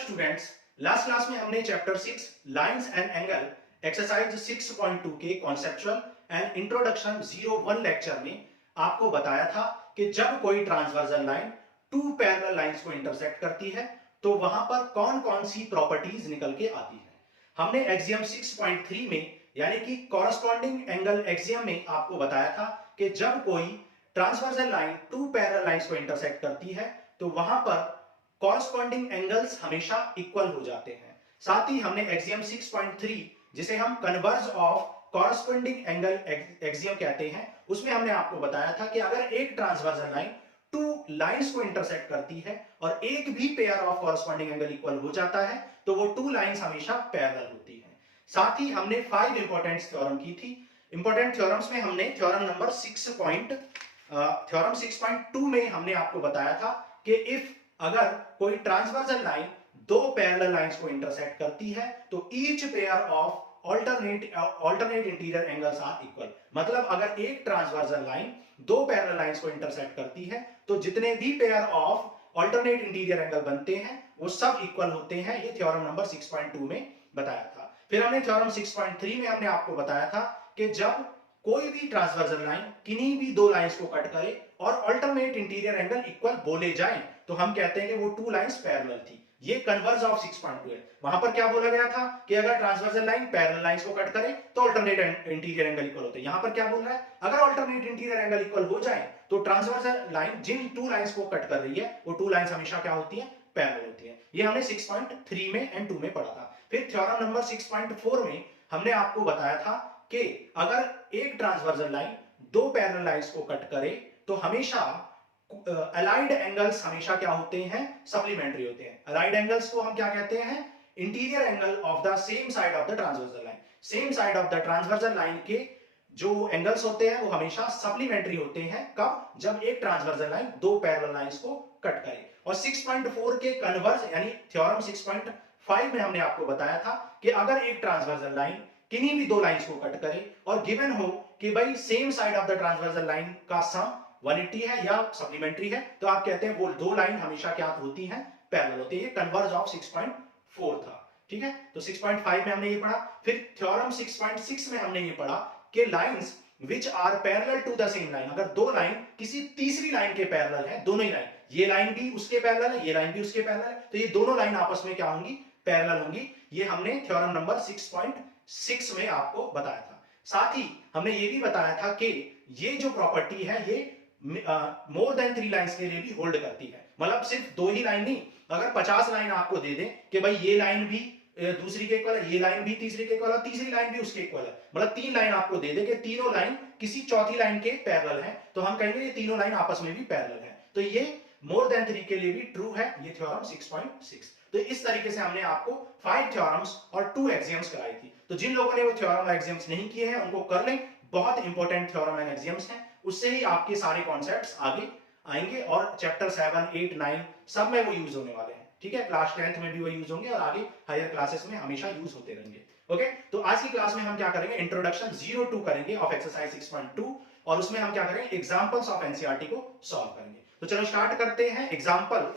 Students, last class में हमने chapter 6 lines and angle exercise 6.2 के कॉन्सेप्चुअल एंड इंट्रोडक्शन 01 लेक्चर में आपको बताया था कि जब कोई transversal line two parallel lines को इंटरसेक्ट करती है तो वहां पर कौन कौन सी प्रॉपर्टीज निकल के आती है। हमने एक्सियम 6.3 में यानी कि कॉरस्पॉन्डिंग एंगल एक्सियम में आपको बताया था कि जब कोई transversal line two parallel lines को इंटरसेक्ट करती है तो वहां पर कॉरस्पॉन्डिंग एंगल्स हमेशा इक्वल हो जाते हैं। साथ ही हमने एक्सियम 6.3 जिसे हम converge of corresponding angle axiom कहते हैं, उसमें हमने आपको बताया था कि अगर एक ट्रांसवर्सल लाइन टू लाइंस को इंटरसेक्ट करती है और एक भी pair of corresponding angle equal हो जाता है तो वो टू लाइंस हमेशा पैरेलल होती हैं। साथ ही हमने 5 इंपॉर्टेंट थ्योरम की थी। इंपॉर्टेंट थ्योरम्स में हमने थ्योरम नंबर 6.2 में हमने आपको बताया था कि इफ अगर कोई ट्रांसवर्सल लाइन दो पैरेलल लाइंस को इंटरसेक्ट करती है तो each pair of alternate interior angles are equal. मतलब अगर एक ट्रांसवर्सल लाइन दो पैरेलल लाइंस को इंटरसेक्ट करती है तो जितने भी pair of alternate interior angle बनते हैं वो सब इक्वल होते हैं। ये थ्योरम नंबर 6.2 में बताया था। फिर हमने थ्योरम 6.3 में हमने आपको बताया था कि जब कोई भी ट्रांसवर्सल लाइन किन्हीं भी दो लाइंस को कट करे और अल्टरनेट इंटीरियर एंगल इक्वल बोले जाएं तो हम कहते हैं कि वो टू लाइंस पैरेलल थी। ये कन्वर्ज ऑफ 6.2 है। वहां पर क्या बोला गया था कि अगर ट्रांसवर्सल लाइन पैरेलल लाइंस को कट करे तो अल्टरनेट इंटीरियर एंगल इक्वल होते हैं। यहां पर क्या बोल रहा है, अगर अल्टरनेट इंटीरियर एंगल इक्वल हो जाए तो transversal line gene to lines को कट कर रही है वो टू लाइंस हमेशा क्या होती है, पैरेलल होती है। ये हमने 6.3 में एंड 2 में पढ़ा था। फिर थ्योरम नंबर 6.4 में हमने आपको बताया था कि अगर एक ट्रांसवर्सल लाइन दो पैरेलल लाइंस को कट करे तो हमेशा अलाइड एंगल्स हमेशा क्या होते हैं, सप्लीमेंट्री होते हैं। अलाइड एंगल्स को हम क्या कहते हैं, interior angle of the same side of the transversal line. Same side of the transversal line के जो एंगल्स होते हैं वो हमेशा सप्लीमेंट्री होते हैं। कब, जब एक ट्रांसवर्सल लाइन दो पैरेलल लाइंस को कट करे। और 6.4 के कन्वर्स यानी थ्योरम 6.5 में हमने आपको बताया था कि अगर एक ट्रांसवर्सल लाइन किन्हीं भी दो लाइंस को कट करे और गिवन हो कि भाई same side of the transversal line का सम 180 है या सप्लीमेंट्री है तो आप कहते हैं वो दो लाइन हमेशा क्या होती हैं, पैरेलल होती है। ये कन्वर्ज ऑफ 6.4 था। ठीक है, तो 6.5 में हमने ये पढ़ा। फिर थ्योरम 6.6 में हमने ये पढ़ा कि lines which are parallel to the same line, अगर दो लाइन किसी तीसरी लाइन के पैरेलल है, दोनों ही लाइन, ये लाइन भी उसके पैरेलल है, ये लाइन भी उसके पैरेलल है, तो ये दोनों लाइन आपस में क्या होंगी, पैरेलल होंगी। ये हमने थ्योरम नंबर 6.6 में आपको बताया था। साथ ही हमने ये भी बताया था कि ये जो प्रॉपर्टी है ये मोर देन 3 लाइंस के लिए भी होल्ड करती है। मतलब सिर्फ दो ही लाइन नहीं, अगर 50 लाइन आपको दे दे कि भाई ये लाइन भी दूसरी के इक्वल है, ये लाइन भी तीसरी के इक्वल है, तीसरी लाइन भी उसके इक्वल है, मतलब 3 लाइन आपको दे दे कि तीनों लाइन किसी चौथी लाइन के पैरेलल है, तो हम कहेंगे ये तीनों लाइन आपस में भी पैरेलल है। तो ये मोर देन 3 के लिए भी ट्रू है, ये थ्योरम 6.6। तो इस तरीके से हमने आपको 5 थ्योरम्स और 2 एक्सियम्स कराई थी। तो जिन लोगों ने वो थ्योरम और एक्सियम्स नहीं किए हैं उनको कर लें, बहुत इंपॉर्टेंट थ्योरम एंड एक्सियम्स हैं, उससे ही आपके सारे कॉन्सेप्ट्स आगे आएंगे और चैप्टर 7, 8, 9 सब में वो यूज होने वाले हैं। ठीक है, क्लास 10th में भी वो यूज होंगे और आगे हायर क्लासेस में हमेशा यूज होते रहेंगे। ओके, तो आज की क्लास में हम क्या करेंगे, इंट्रोडक्शन 02 करेंगे ऑफ एक्सरसाइज 6.2 और उसमें हम क्या करेंगे, एग्जांपल्स ऑफ एनसीईआरटी को सॉल्व करेंगे। तो चलो स्टार्ट करते हैं एग्जांपल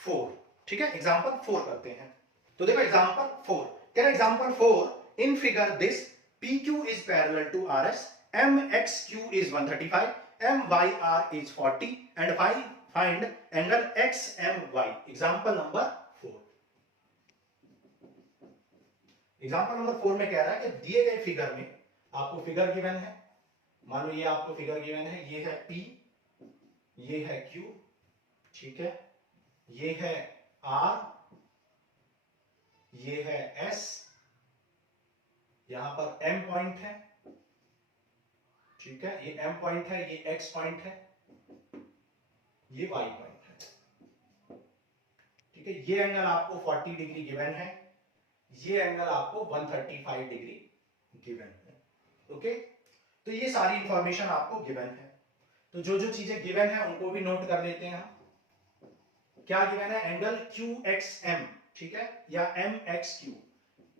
4। ठीक है, एग्जांपल 4 करते हैं। तो देखो एग्जांपल 4, क्या example 4, in figure this PQ is parallel to RS, MXQ is 135, MYR is 40 and find angle XMY। Example number 4। Example number 4 में कह रहा है कि दिए गए फिगर में आपको फिगर गिवन है, मान लो ये आपको फिगर गिवन है, ये है P, ये है Q, ठीक है, ये है R, ये है S, यहां पर M पॉइंट है, ठीक है, ये M पॉइंट है, ये X पॉइंट है, ये Y पॉइंट है। ठीक है, ये एंगल आपको 40 डिग्री गिवन है, ये एंगल आपको 135 डिग्री गिवन है। ओके, तो ये सारी इंफॉर्मेशन आपको गिवन है। तो जो जो चीजें गिवन है उनको भी नोट कर लेते हैं। क्या गिवन है, एंगल QXM, ठीक है, या MXQ।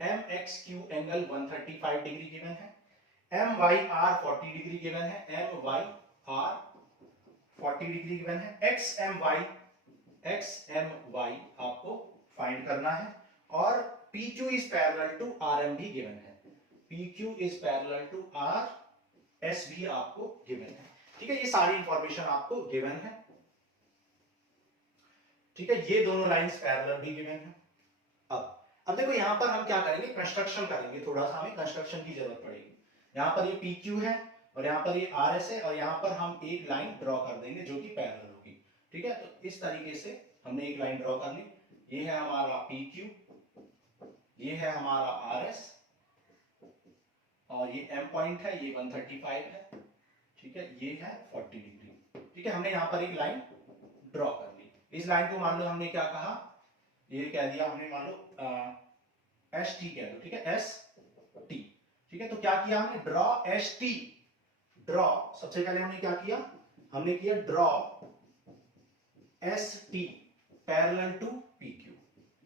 MXQ angle 135 degree given है, MYR 40 डिग्री गिवन है, MYR 40 डिग्री गिवन है, XMY आपको फाइंड करना है, और PQ is parallel to RM भी गिवन है, PQ is parallel to RS भी आपको गिवन है। ठीक है, ये सारी इंफॉर्मेशन आपको गिवन है। ठीक है, ये दोनों लाइंस पैरेलल भी गिवन है। अब देखो यहां पर हम क्या करेंगे, कंस्ट्रक्शन करेंगे, थोड़ा सा हमें कंस्ट्रक्शन की जरूरत पड़ेगी। यहां पर ये PQ है और यहां पर ये RS है, और यहां पर हम एक लाइन ड्रॉ कर देंगे जो कि पैरेलल होगी। ठीक है, तो इस तरीके से हमने एक लाइन ड्रॉ कर ली। ये है हमारा PQ, ये है हमारा RS, और ये M पॉइंट है, ये 135 है। ठीक है, ये है 40 डिग्री। ठीक है, हमने यहां पर एक लाइन ड्रॉ कर ली। इस लाइन को मान लो हमने क्या कहा, ये कह दिया हमने, मान लो ST कह दो। ठीक है, ST। ठीक है, तो क्या किया हमने, ड्रॉ ST। ड्रॉ, सबसे पहले हमने क्या किया, हमने किया draw ST parallel to PQ।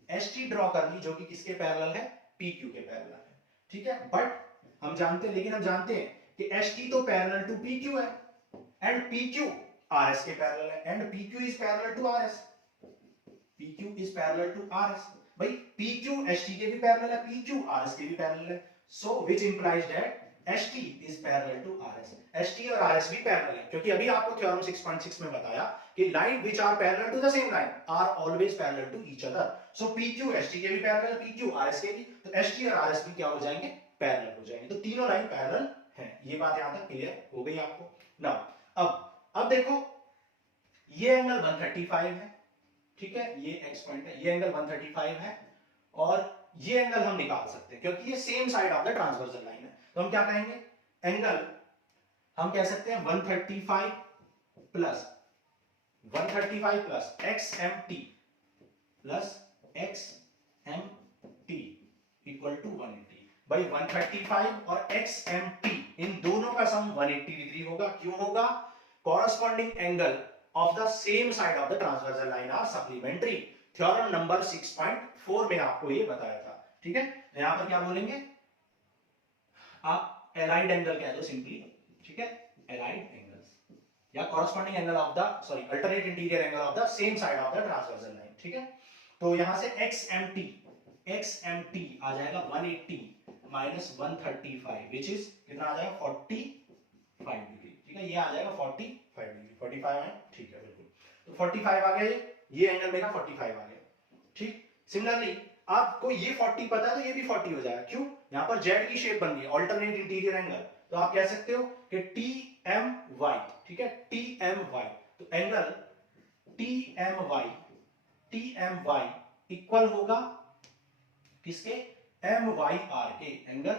ST draw कर ली जो कि किसके पैरेलल है, PQ के पैरेलल है। ठीक है, बट हम जानते हैं, लेकिन हम जानते हैं कि ST तो पैरेलल टू PQ है, एंड PQ RS के पैरेलल है, and PQ is parallel to RS। PQ is parallel to RS। भाई PQ ST के भी पैरेलल है, PQ RS के भी पैरेलल है, so which implies that ST is parallel to RS। ST और RS भी पैरेलल है, क्योंकि अभी आपको थ्योरम 6.6 में बताया कि line which are parallel to the same line are always parallel to each other. So PQ ST के भी पैरेलल, PQ RS के भी, तो ST और RS भी क्या हो जाएंगे, पैरेलल हो जाएंगे। तो तीनों लाइन पैरेलल हैं। ये बात यहां तक क्लियर हो गई आपको। नाउ अब देखो, ये एंगल 135 है। ठीक है, ये एक्स पॉइंट है, ये एंगल 135 है, और ये एंगल हम निकाल सकते हैं क्योंकि ये same side of the transversal line है। तो हम क्या कहेंगे, एंगल हम कह सकते हैं 135 plus XMT plus XMT equal to 180। भाई 135 और XMT इन दोनों का सम 180 डिग्री होगा। क्यों होगा, corresponding angle of the same side of the transversal line are supplementary। Theorem number 6.4 में आपको ये बताया था। ठीक है, यहां पर क्या बोलेंगे, आप एलाइड एंगल कह दो सिंपली। ठीक है, एलाइड एंगल्स या corresponding angle of the, sorry, alternate interior angle of the same side of the transversal line. ठीक है, तो यहां से XMT आ जाएगा 180 माइनस 135 विच इज कितना आ जाएगा, 45 डिग्री। ठीक है, ये आ जाएगा 45 डिग्री, 45 है। ठीक है, बिल्कुल, तो 45 आ गया, ये एंगल मेरा 45 आ गया। ठीक, सिमिलरली आपको ये 40 पता है तो ये भी 40 हो जाएगा। क्यों, यहां पर जेड की शेप बन गई, अल्टरनेट इंटीरियर एंगल, तो आप कह सकते हो कि TMY। ठीक है, TMY, तो एंगल TMY इक्वल होगा किसके, MYR के, एंगल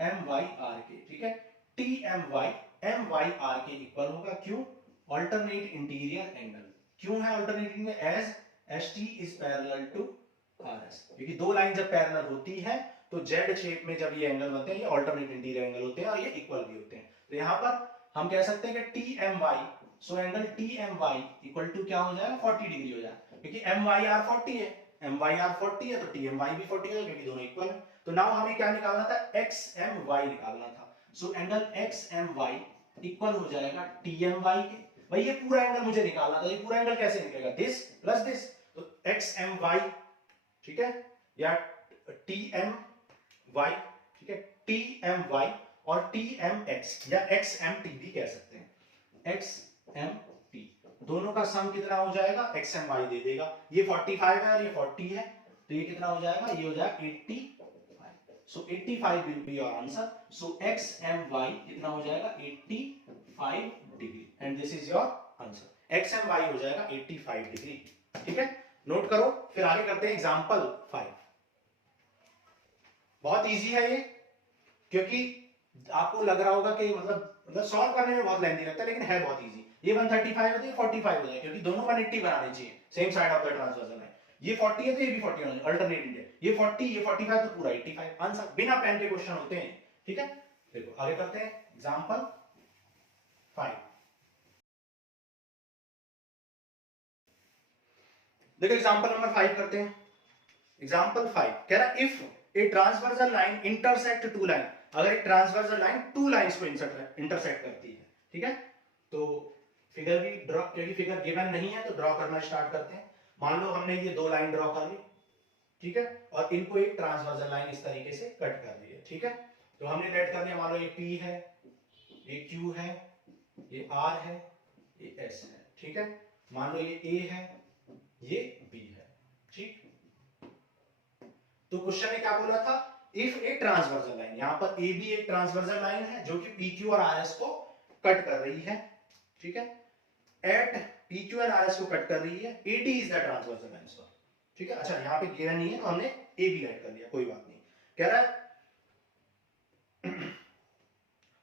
MYR के। ठीक है, TMY MYR के इक्वल होगा। क्यों, अल्टरनेट इंटीरियर एंगल। क्यों है alternate interior, as ST is parallel to RS, क्योंकि दो लाइन जब पैरेलल होती है तो जेड शेप में जब ये एंगल बनते हैं, ये अल्टरनेट इंटीरियर एंगल होते हैं और ये इक्वल भी होते हैं। तो यहां पर हम कह सकते हैं कि TMY, so angle TMY equal to क्या हो जाएगा, 40 डिग्री हो जाएगा, क्योंकि MYR 40 है, MYR 40 है तो TMY भी 40 है, क्योंकि दोनों इक्वल है। तो नाउ हमें क्या निकालना था, XMY निकालना था। सो एंगल XMY इक्वल हो जाएगा TMY के। भाई ये पूरा एंगल मुझे निकालना था, ये पूरा एंगल कैसे निकलेगा, दिस प्लस दिस, तो XMY, ठीक है, या TMY, ठीक है, TMY और TMX या XMT भी कह सकते हैं। XMT दोनों का सम कितना हो जाएगा, XMY दे देगा। ये 45 है और ये 40 है, तो ये कितना हो जाएगा, ये हो जाएगा 85। सो 85 will be your answer. So XMY कितना हो जाएगा, 85 degree, and this is your answer. XMY हो जाएगा 85 डिग्री। ठीक है, नोट करो, फिर आगे करते हैं एग्जांपल 5। बहुत इजी है ये, क्योंकि आपको लग रहा होगा कि मतलब सॉल्व करने में बहुत लेंथी लगता है, लेकिन है बहुत इजी। ये 135 है तो ये 45 हो जाए, क्योंकि दोनों 180 बनाने चाहिए, same side of the transversal है। ये 40 है तो ये भी 40 होना चाहिए, अल्टरनेट है। ये 40, ये 45 तो पूरा 85। आंसर बिना पेन के क्वेश्चन होते हैं। ठीक है, देखो आगे करते हैं एग्जांपल 5। देखो एग्जांपल नंबर 5 करते हैं। एग्जांपल 5 कह रहा है, if a transversal line intersect two line, अगर एक ट्रांसवर्सल लाइन टू लाइंस को इंटरसेक्ट करती है। ठीक है, तो फिगर भी ड्रॉ, क्योंकि फिगर गिवन नहीं है तो ड्रॉ करना स्टार्ट करते हैं। मान लो हमने ये दो लाइन ड्रॉ कर ली, ठीक है, और इनको एक ट्रांसवर्सल लाइन इस तरीके से कट कर रही है। ठीक है, तो हमने लेट कर दिया, मान लो ये P है, ये Q है, ये R है, ये S है। ठीक है, मान लो ये A है, ये B है। ठीक, तो क्वेश्चन में क्या बोला था, इफ ए ट्रांसवर्सल लाइन, यहां पर ए बी एक ट्रांसवर्सल लाइन है जो कि पी क्यू और आर एस को कट कर रही है। ठीक है, at P Q and R S को कट कर रही है, A D is the transversal line. Sorry, ठीक है, अच्छा यहां पे गिवन नहीं है तो हमने ए बी राइट कर दिया, कोई बात नहीं। कह रहा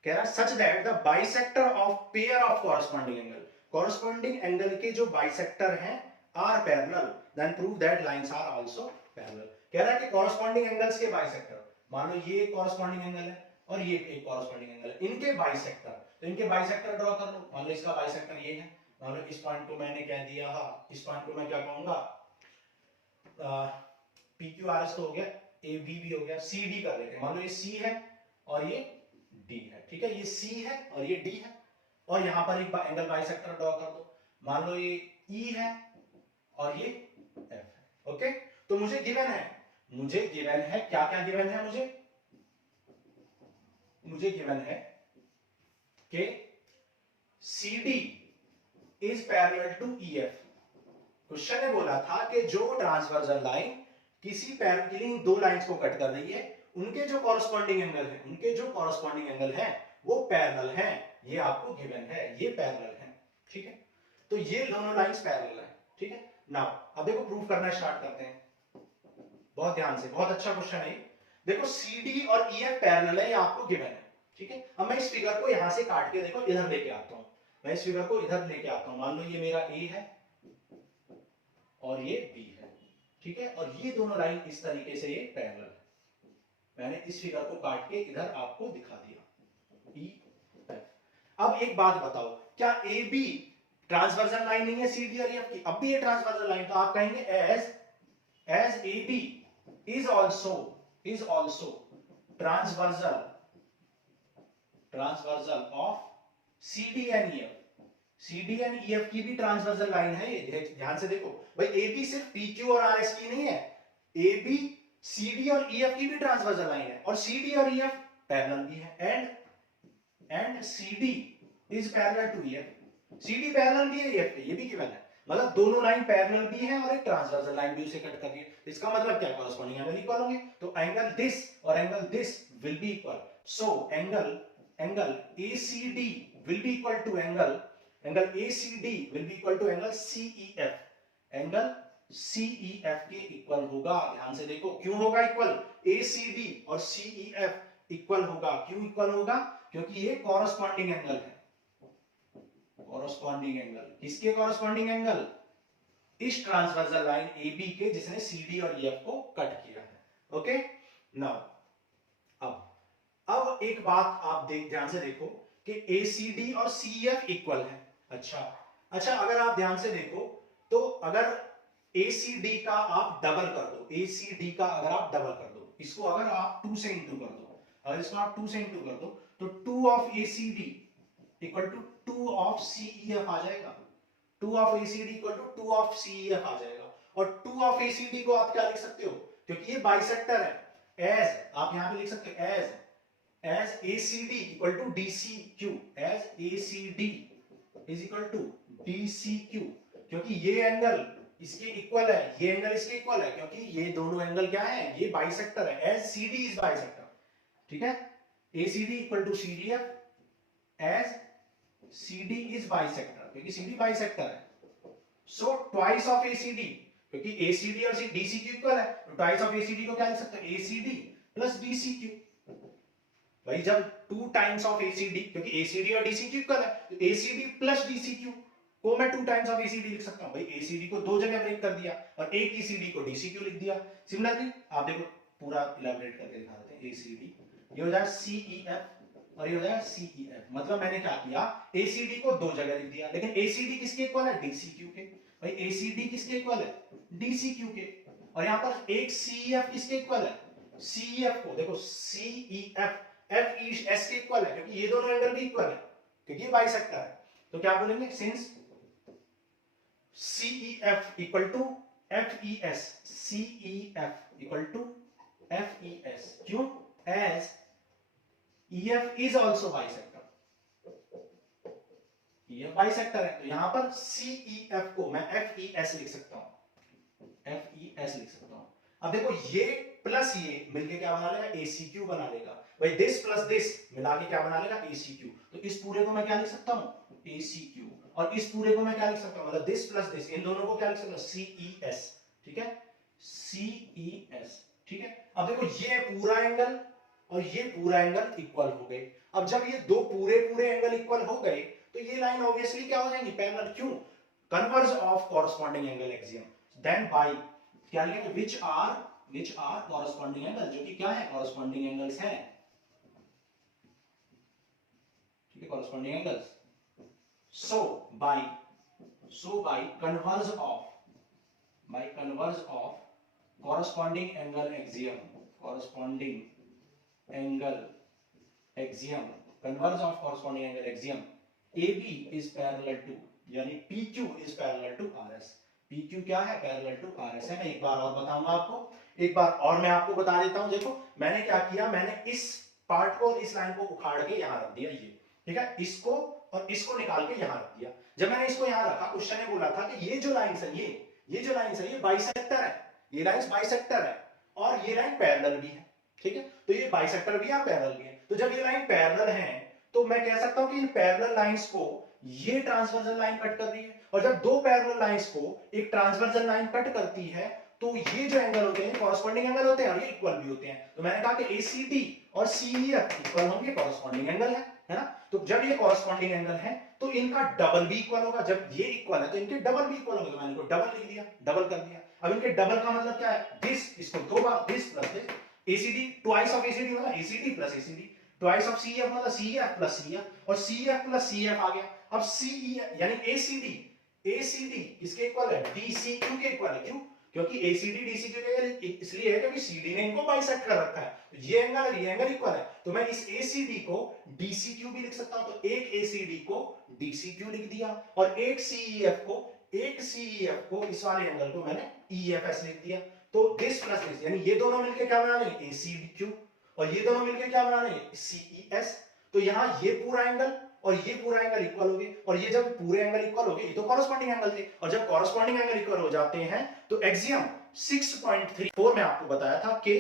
है such that the bisector of pair of corresponding angle, corresponding angle के जो बाइसेक्टर हैं are parallel, then prove that lines are also parallel. कह रहा है कि कॉरस्पॉन्डिंग एंगल्स के बाइसेक्टर, मान लो ये एक कॉरस्पॉन्डिंग एंगल है और ये एक कॉरस्पॉन्डिंग एंगल है, इनके बाइसेक्टर, तो इनके बाइसेक्टर ड्रॉ कर लो। मान लो इसका बाइसेक्टर ये है, मान लो इस पॉइंट को मैंने कह दिया, हाँ इस पॉइंट को मैं क्या कहूंगा, पी क्यू आर एस तो हो गया, ए बी भी हो गया, सी डी कर लेते हैं। मान लो ये सी है और ये डी है। ठीक है, ये सी है और ये डी है, और यहां पर एक एंगल बाइसेक्टर ड्रॉ कर दो। मान लो ये ई है और ये एफ है। ओके, तो मुझे गिवन है क्या क्या गिवन है, मुझे गिवन है कि C D is parallel to E F. Question ने बोला था कि जो ट्रांसवर्सल लाइन किसी पैरेलल दो लाइंस को कट कर रही है, उनके जो कॉरस्पॉन्डिंग एंगल है वो पैरेलल हैं, ये आपको गिवन है, ये पैरेलल हैं। ठीक है, तो ये दोनों लाइंस पैरेलल हैं। ठीक है, नाउ अब देखो प्रूफ करना स्टार्ट करते हैं, बहुत ध्यान से, बहुत अच्छा क्वेश्चन है। देखो सी डी और ई एफ पैरेलल है, ये आपको गिवन है। ठीक है, अब मैं इस फिगर को यहां से काट के देखो इधर लेके आता हूं, मैं इस फिगर को इधर लेके आता हूं। मान लो ये मेरा ए है और ये बी है। ठीक है, और ये दोनों लाइन इस तरीके से ये पैरेलल है, मैंने इस फिगर को काट के इधर आपको दिखा दिया, ई एफ। अब एक बात बताओ, क्या ए बी ट्रांसवर्सल लाइन नहीं है सी डी और ई एफ की? अब भी ये ट्रांसवर्सल लाइन, तो आप कहेंगे as A B is also transversal of CD and EF। CD and EF की भी ट्रांसवर्सल लाइन है ये, ध्यान से देखो भाई, AB सिर्फ PQ और RS की नहीं है, AB CD और EF की भी ट्रांसवर्सल लाइन है, और CD और EF पैरेलल भी है, and CD is parallel to EF। CD parallel भी है EF के, ये भी गिवन है, मतलब दोनों लाइन पैरेलल भी है और एक ट्रांसवर्सल लाइन भी उसे कट कर रही है। इसका मतलब क्या, कॉरस्पॉन्डिंग एंगल इक्वल होंगे, तो एंगल दिस और angle this will be equal. So angle ACD will be equal to angle ACD will be equal to angle CEF। Angle CEF के इक्वल होगा, ध्यान से देखो क्यों होगा इक्वल, ACD और CEF इक्वल होगा, क्यों इक्वल होगा, क्योंकि ये कॉरस्पॉन्डिंग एंगल है। कॉरस्पॉन्डिंग एंगल किसके कॉरस्पॉन्डिंग एंगल, इस ट्रांसवर्सल लाइन AB के जिसने CD और EF को कट किया है। ओके, नाउ अब एक बात आप ध्यान से देखो कि ACD और CEF इक्वल है। अच्छा अगर आप ध्यान से देखो तो अगर ACD का आप डबल कर दो, ACD का अगर आप डबल कर दो, इसको अगर आप 2 से इंटू कर दो, अगर इसको आप 2 से इंटू कर दो तो 2 of ACD equal to 2 of CEF आ जाएगा, 2 of ACD equal to 2 of CEF आ जाएगा। और 2 ऑफ ACD को आप क्या लिख सकते हो, क्योंकि ये बाइसेक्टर है, एज आप यहां पे लिख सकते हो as ACD equal to DCQ, as ACD is equal to DCQ, क्योंकि ये एंगल इसके इक्वल है, ये एंगल इसके इक्वल है, क्योंकि ये दोनों एंगल क्या है, ये बाइसेक्टर है, एज CD इज बाइसेक्टर। ठीक है, ACD equal to CDF as CD is bisector, क्योंकि CD बाइसेक्टर है। So twice of ACD, क्योंकि ACD और DCQ इक्वल है, तो twice of ACD को क्या लिख सकते हैं, ACD plus DCQ। भाई जब 2 times of ACD, क्योंकि ACD और DCQ इक्वल है, तो ACD plus DCQ को मैं 2 times of ACD लिख सकता हूं। भाई ACD को 2 जगह ब्रेक कर दिया और एक ही CD को DCQ लिख दिया। सिमिलरली आप देखो पूरा इलैबोरेट करके दिखा देते हैं, ACD ये हो जाएगा CEF और ये हो जाएगा CEF। मतलब मैंने क्या किया, ACD को 2 जगह लिख दिया, लेकिन ACD किसके इक्वल है, DCQ के। भाई ACD किसके इक्वल है, DCQ के, और यहां पर एक CEF किसके इक्वल है, CEF को देखो CEF FES के इक्वल है, क्योंकि ये दोनों एंगल भी इक्वल है, क्योंकि ये बाइसेक्टर है। तो क्या बोलेंगे, since CEF equal to F E S C E F equal to F E S, क्यों? As E F is also bisector, ये बाइसेक्टर है, तो यहां पर सीई एफ को मैं एफ ई एस लिख सकता हूं, एफ ई एस लिख सकता हूं। अब देखो ये प्लस ये मिलके क्या बना लेगा, एसीक्यू बना लेगा भाई, दिस प्लस दिस मिला के क्या बना लेगा, एसीक्यू। तो इस पूरे को मैं क्या लिख सकता हूं, एसीक्यू, और इस पूरे को मैं क्या लिख सकता हूं, मतलब दिस प्लस दिस, इन दोनों को क्या लिख सकता हूं, सीई एस, ठीक है, सीई एस, ठीक है। अब देखो ये पूरा एंगल और ये पूरा एंगल इक्वल हो गए। अब जब ये दो पूरे पूरे एंगल इक्वल हो गए तो ये लाइन ऑब्वियसली क्या हो जाएंगी, पैरेलल, क्यों? Converse of corresponding angle axiom, then by क्या लिखेंगे, विच आर कॉरस्पॉन्डिंग एंगल, जो कि क्या है, कॉरस्पॉन्डिंग एंगल्स हैं, ठीक है, corresponding angles. So by converse of corresponding angle axiom, corresponding angle axiom, converge of corresponding angle axiom, AB is parallel to, यानी PQ is parallel to RS, PQ क्या है, parallel to RS है। मैं एक बार और बताऊंगा आपको, एक बार और मैं आपको बता देता हूं। देखो मैंने क्या किया, मैंने इस पार्ट को, इस लाइन को उखाड़ के यहां रख दिया, ये ठीक है, इसको और इसको निकाल के यहां रख दिया। जब मैंने इसको यहां रखा, क्वेश्चन ने बोला था कि ये जो लाइन है, ये जो लाइन है, ये बाइसेक्टर है, ये लाइन बाइसेक्टर है और ये लाइन पैरेलल भी है, ठीक है। तो ये बाइसेक्टर भी है, पैरेलल भी है। तो जब ये लाइन पैरेलल है तो मैं कह सकता हूं कि इन पैरेलल लाइंस को ये ट्रांसवर्सल लाइन कट कर रही है, और जब दो पैरेलल लाइंस को एक ट्रांसवर्सल लाइन कट करती है तो ये जो एंगल होते हैं कॉरस्पॉन्डिंग एंगल होते हैं और ये इक्वल भी होते हैं। तो मैंने कहा कि एसीडी और सीईएफ इक्वल होंगे, कॉरस्पॉन्डिंग एंगल है ना। तो जब ये कॉरस्पॉन्डिंग एंगल है तो इनका डबल भी इक्वल होगा, जब ये इक्वल है तो इनके डबल भी इक्वल होंगे। तो मैंने इनको डबल लिख दिया, डबल कर दिया। अब इनके डबल का मतलब क्या है, दिस, इसको दो बार this plus this, ACD twice of ACD मतलब ACD plus ACD, twice of CEF मतलब सीईएफ प्लस सीईएफ, और सीईएफ प्लस सीईएफ आ गया। अब सीईएफ यानी एसीडी, एसीडी किसके इक्वल है, डीसीक्यू के इक्वल है। क्यों? क्योंकि एसीडी डीसीक्यू के इसलिए है क्योंकि सीडी ने इनको बाइसेक्ट कर रखा है, तो ये एंगल और ये एंगल इक्वल है। तो मैं इस एसीडी को डीसीक्यू भी लिख सकता हूं, तो एक एसीडी को डीसीक्यू लिख दिया, और एक सीईएफ को इस वाले एंगल को मैंने ईएफएस लिख दिया। तो दिस प्लस दिस यानी ये दोनों मिलकर क्या बना लेंगे, एसीक्यू, और ये दोनों मिलकर क्या बना लेंगे, सीईएस। तो यहां ये पूरा एंगल और ये पूरा एंगल इक्वल हो गए, और ये जब पूरे एंगल इक्वल हो गए, ये तो कॉरस्पॉन्डिंग एंगल थे, और जब कॉरस्पॉन्डिंग एंगल इक्वल हो जाते हैं तो एक्सियम 6.34 में आपको बताया था कि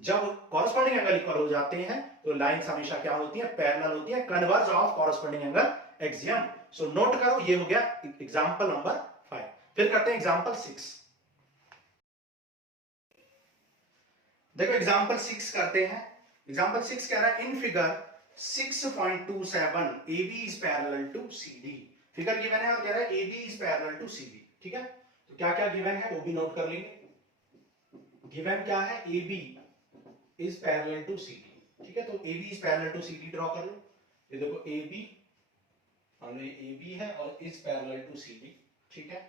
जब कॉरस्पॉन्डिंग एंगल इक्वल हो जाते हैं तो लाइंस हमेशा क्या होती है, पैरेलल होती है, converge of corresponding angle axiom. So note करो, ये हो गया एग्जांपल नंबर 5। फिर करते हैं एग्जांपल 6। देखो एग्जांपल 6 करते हैं। एग्जांपल 6 कह रहा है, in figure 6.27 AB is parallel to CD। Figure given है और कह रहा है AB is parallel to CD, ठीक है। तो क्या क्या गिवन है वो भी नोट कर लेंगे। गिवन क्या है, AB is parallel to CD, ठीक है। तो AB is parallel to CD draw कर लो। ये देखो AB, मान लो ये AB है और is parallel to CD, ठीक है।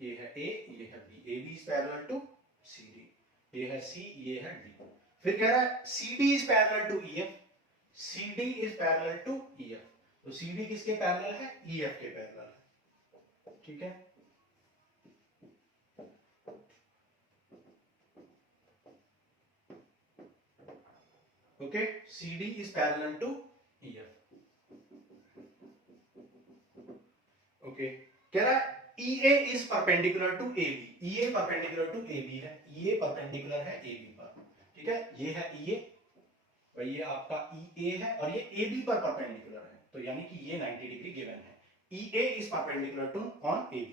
ये है A, ये है B, AB is parallel to CD, ये है C, ये है D। फिर कह रहा है CD is parallel to EF, CD is parallel to EF। तो CD किसके पैरेलल है, EF के पैरेलल है, ठीक है। Okay, CD is parallel to EF। Okay, कह रहा है EA is perpendicular to AB, EA perpendicular to AB है, EA perpendicular है AB पर, ठीक है। ये है EA और ये आपका EA है और ये AB पर परपेंडिकुलर है, तो यानी कि ये 90 डिग्री गिवन है। EA is perpendicular to on AB।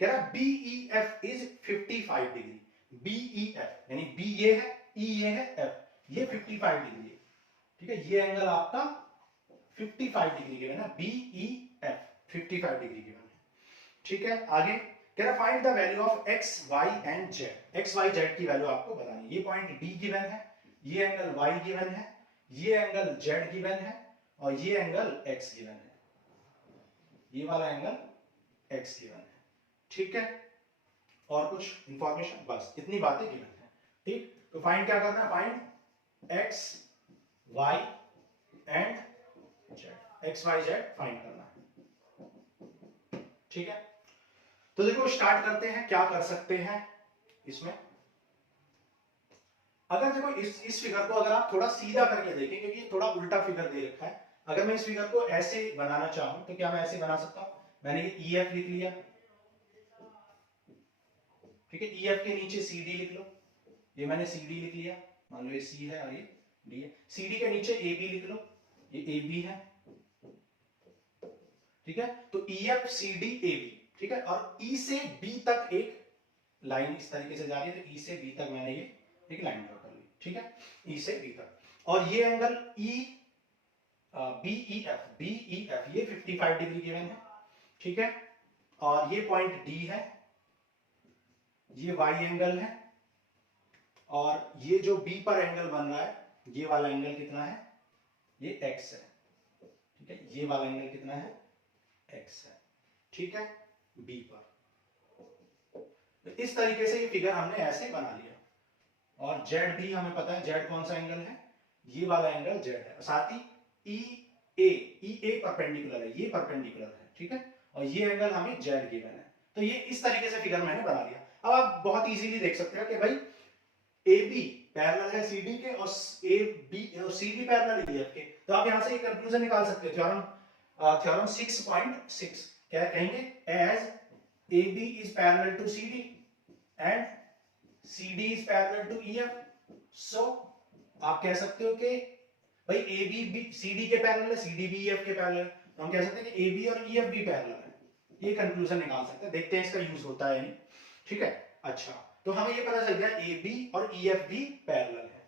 कह रहा है BEF is 55 डिग्री, BEF यानी B ये है, E ये है, F ये 55 डिग्री है, ठीक है। ये एंगल आपका 55 डिग्री गिवन है, BEF 55 डिग्री गिवन है, ठीक है। आगे कह रहा find the value of x, y and z। x, y, z की वैल्यू आपको बतानी है। ये पॉइंट D गिवन है, ये एंगल y गिवन है, ये एंगल z गिवन है और ये एंगल x गिवन है, ये वाला एंगल x गिवन है, ठीक है। और कुछ इंफॉर्मेशन, बस इतनी बातें गिवन है, ठीक। तो फाइंड क्या करना है, find x, y and z, x, y, z find करना है, ठीक है। तो देखो स्टार्ट करते हैं, क्या कर सकते हैं इसमें। अगर देखो इस फिगर को अगर आप थोड़ा सीधा करके देखें, क्योंकि थोड़ा उल्टा फिगर दे रखा है, अगर मैं इस फिगर को ऐसे बनाना चाहूं तो क्या मैं ऐसे बना सकता हूं? मैंने ये EF लिख लिया, ठीक है, EF के नीचे CD लिख लो, ये मैंने CD लिख लिया, मान लो ये C है और ये D है। CD के नीचे AB लिख लो, ये AB है, ठीक है। तो EF CD AB, ठीक है, और E से B तक एक लाइन इस तरीके से जा रही है, तो E से B तक मैंने ये एक लाइन ड्रॉ कर ली, ठीक है, E से B तक। और ये एंगल BEF ये 55 डिग्री गिवन है, ठीक है। और ये पॉइंट D है, ये Y एंगल है, और ये जो B पर एंगल बन रहा है, ये वाला एंगल कितना है? ये X है, ठीक है, ये वाला एंगल कितना है? X है, ठीक है, B पर। तो इस तरीके से ये फिगर हमने ऐसे बना लिया। और Z भी हमें पता है, Z कौन सा एंगल है? ये वाला एंगल Z है। साथ ही EA परपेंडिकुलर है, ये परपेंडिकुलर है, ठीक है, और ये एंगल हमें Z गिवन है। तो ये इस तरीके से फिगर मैंने बना लिया। अब आप बहुत इजीली देख सकते हो कि भाई AB पैरेलल है CD के और CD पैरेलल है EF के, तो आप यहां से एक कंक्लूजन निकाल सकते हो। थ्योरम 6.6 क्या कहेंगे? As AB is parallel to CD and CD is parallel to EF, so आप कह सकते हो कि भाई AB भी CD के पैरेलल है, CD भी EF के पैरेलल है, तो हम कह सकते हैं कि AB और EF भी पैरेलल है। ये कंक्लूजन निकाल सकते हैं, देखते हैं इसका यूज होता है नहीं, ठीक है। अच्छा, तो हमें ये पता चल गया AB और EF भी पैरेलल है।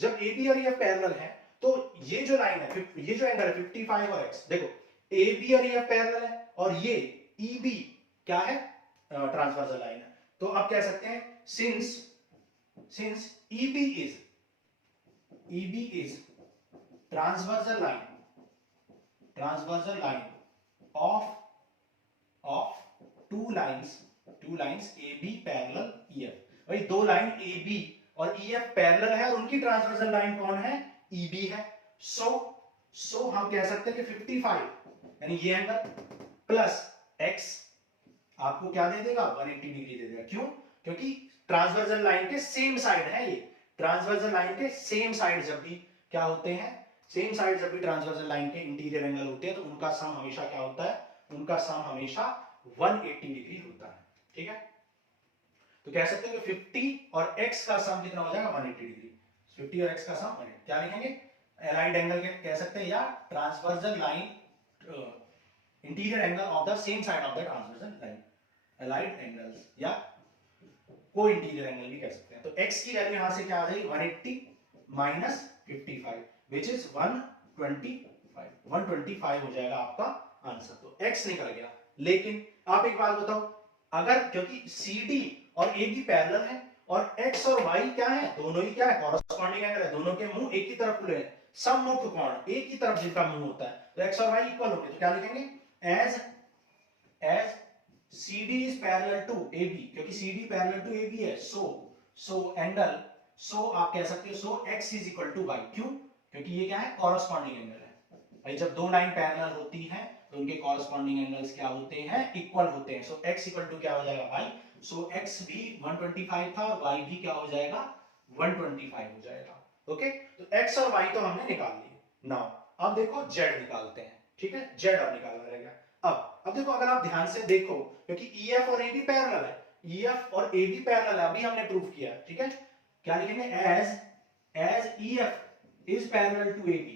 जब AB और EF पैरेलल है तो ये जो लाइन है, ये जो एंगल है 55 और X, देखो AB और EF पैरेलल है और ये EB क्या है? ट्रांसवर्सल लाइन है। तो आप कह सकते हैं since EB is transversal line of two lines AB parallel EF। भाई दो लाइन AB और EF पैरेलल है और उनकी ट्रांसवर्सल लाइन कौन है? EB है। सो हम कह सकते हैं कि 55 यानी ये एंगल प्लस X आपको क्या दे देगा? 180 डिग्री दे देगा। क्यों? क्योंकि ट्रांसवर्सल लाइन के सेम साइड है ये। ट्रांसवर्सल लाइन के सेम साइड जब भी क्या होते हैं? सेम साइड जब भी ट्रांसवर्सल लाइन के इंटीरियर एंगल होते हैं तो उनका सम हमेशा क्या होता है? उनका सम हमेशा 180 डिग्री होता है, ठीक है। तो कह सकते हैं कि 50 और x का सम कितना हो जाएगा? 180 डिग्री। 50 और x का सम 180, क्या लिखेंगे? अलाइंड एंगल के कह सकते हैं, या transversal line interior angle of the same side of the transversal line, aligned angles, या को इंटीरियर एंगल भी कह सकते हैं। तो x की वैल्यू यहां से क्या आ जाएगी? 180 माइनस 55 विच इज 125 हो जाएगा आपका आंसर। तो x निकल गया। लेकिन आप एक बात बताओ, अगर क्योंकि CD और AB पैरेलल है और x और y क्या है? दोनों ही क्या है? कॉरस्पॉन्डिंग एंगल है, दोनों के मुंह एक ही तरफ खुले हैं, सम्मुख कोण एक ही तरफ जिनका मुंह होता है, तो x और y इक्वल होंगे। तो क्या लिखेंगे? As CD is parallel to AB, क्योंकि CD parallel to AB है, सो आप कह सकते हो x is equal to y। क्यों? क्योंकि ये क्या है? कॉरस्पॉन्डिंग एंगल है। भाई जब दो लाइन पैरेलल होती हैं तो उनके कॉरस्पॉन्डिंग एंगल्स क्या होते हैं? इक्वल होते हैं। सो x इक्वल टू क्या हो जाएगा भाई? सो x भी 125 था और y भी क्या हो जाएगा? 125 हो जाएगा। ओके, तो x और y तो हमने निकाल लिए। नाउ अब देखो z निकालते हैं, ठीक है, z अब निकालना रहेगा। अब देखो, अगर आप ध्यान से देखो, क्योंकि EF और AB पैरेलल है, EF और AB पैरेलल है, अभी हमने प्रूव किया, ठीक है। क्या लिखेंगे? As EF is parallel to AB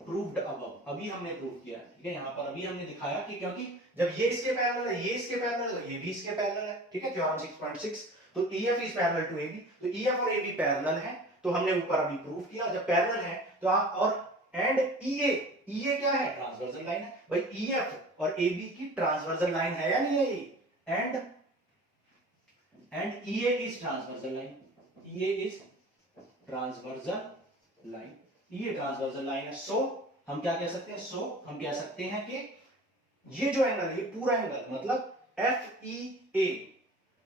proved above, अभी हमने प्रूव किया, ठीक है। यहां पर अभी हमने दिखाया कि क्योंकि जब ये इसके पैरेलल है, ये इसके पैरेलल है, ये भी इसके पैरेलल है, ठीक है, थ्योरम 6.6। तो EF is parallel to AB, तो EF और AB पैरेलल है, तो हमने ऊपर अभी प्रूव किया जब पैरेलल है तो आप, और एंड EA क्या है? ट्रांसवर्सल लाइन है। भाई EF और AB की ट्रांसवर्सल लाइन है या नहीं है ये? And EA is transversal line, EA is transversal line, ये ट्रांसवर्सल लाइन है। सो हम क्या कह सकते हैं? हम कह सकते हैं कि ये जो एंगल है, ये पूरा एंगल मतलब FEA,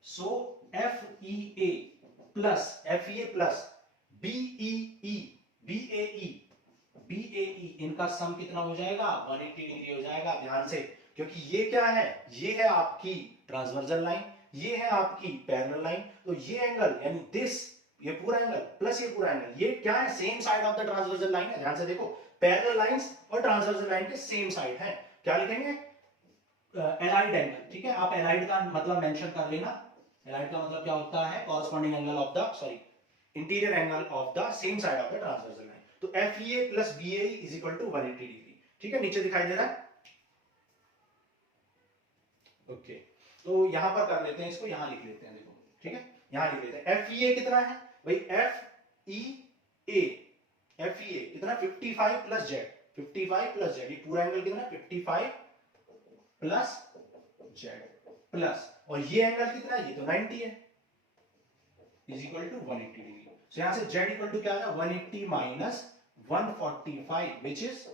सो FEA प्लस BAE इनका सम कितना हो जाएगा? 180 डिग्री हो जाएगा। ध्यान से, क्योंकि ये क्या है, ये है आपकी ट्रांसवर्सल लाइन, ये है आपकी पैरेलल लाइन, तो ये एंगल यानी दिस, ये पूरा एंगल प्लस ये पूरा एंगल, ये क्या है, same side of the transversal line है। ध्यान से देखो, पैरेलल लाइंस और ट्रांसवर्सल लाइन के सेम साइड है, क्या लिखेंगे, एलाइड एंगल। ठीक है, आप एलाइड का मतलब मेंशन कर लेना। एलाइड का मतलब क्या होता है, corresponding angle of the, sorry, interior angle of the same side of the transversal line. तो FEA plus BAE is equal to 180 degree. ठीक है, नीचे दिखाई दे रहा है। ओके, तो यहां पर कर लेते हैं इसको, यहां लिख लेते हैं, देखो, ठीक है, यहां लिख लेते हैं। FEA कितना है भाई, FEA कितना, 55 प्लस जेड, 55 प्लस जेड, ये पूरा एंगल कितना, 55 प्लस जेड प्लस, और ये एंगल कितना है, ये तो 90 है, इज इक्वल टू 180 डिग्री। सो यहां से जेड इक्वल टू क्या आएगा, 180 माइनस 145 विच इज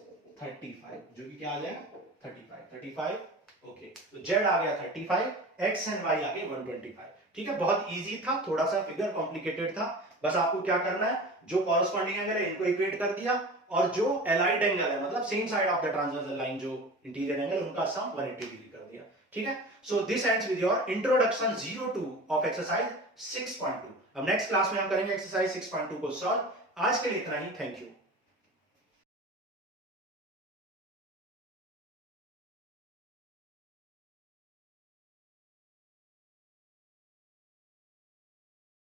35, जो कि क्या आ जाएगा, 35। ओके, तो जेड आ गया 35, एक्स एंड वाई आ गए 125। ठीक है, बहुत इजी था, थोड़ा सा फिगर कॉम्प्लिकेटेड था, बस आपको क्या करना है, जो कॉरस्पॉन्डिंग एंगल है इनको इक्वेट कर दिया, और जो एलाइड एंगल है मतलब same side of the transversal line, जो इंटीरियर एंगल, उनका सम 180 डिग्री कर दिया। ठीक है, so this ends with your introduction 02 of exercise 6.2। अब नेक्स्ट क्लास में हम करेंगे एक्सरसाइज 6.2 को सॉल्व। आज के लिए इतना ही, थैंक यू।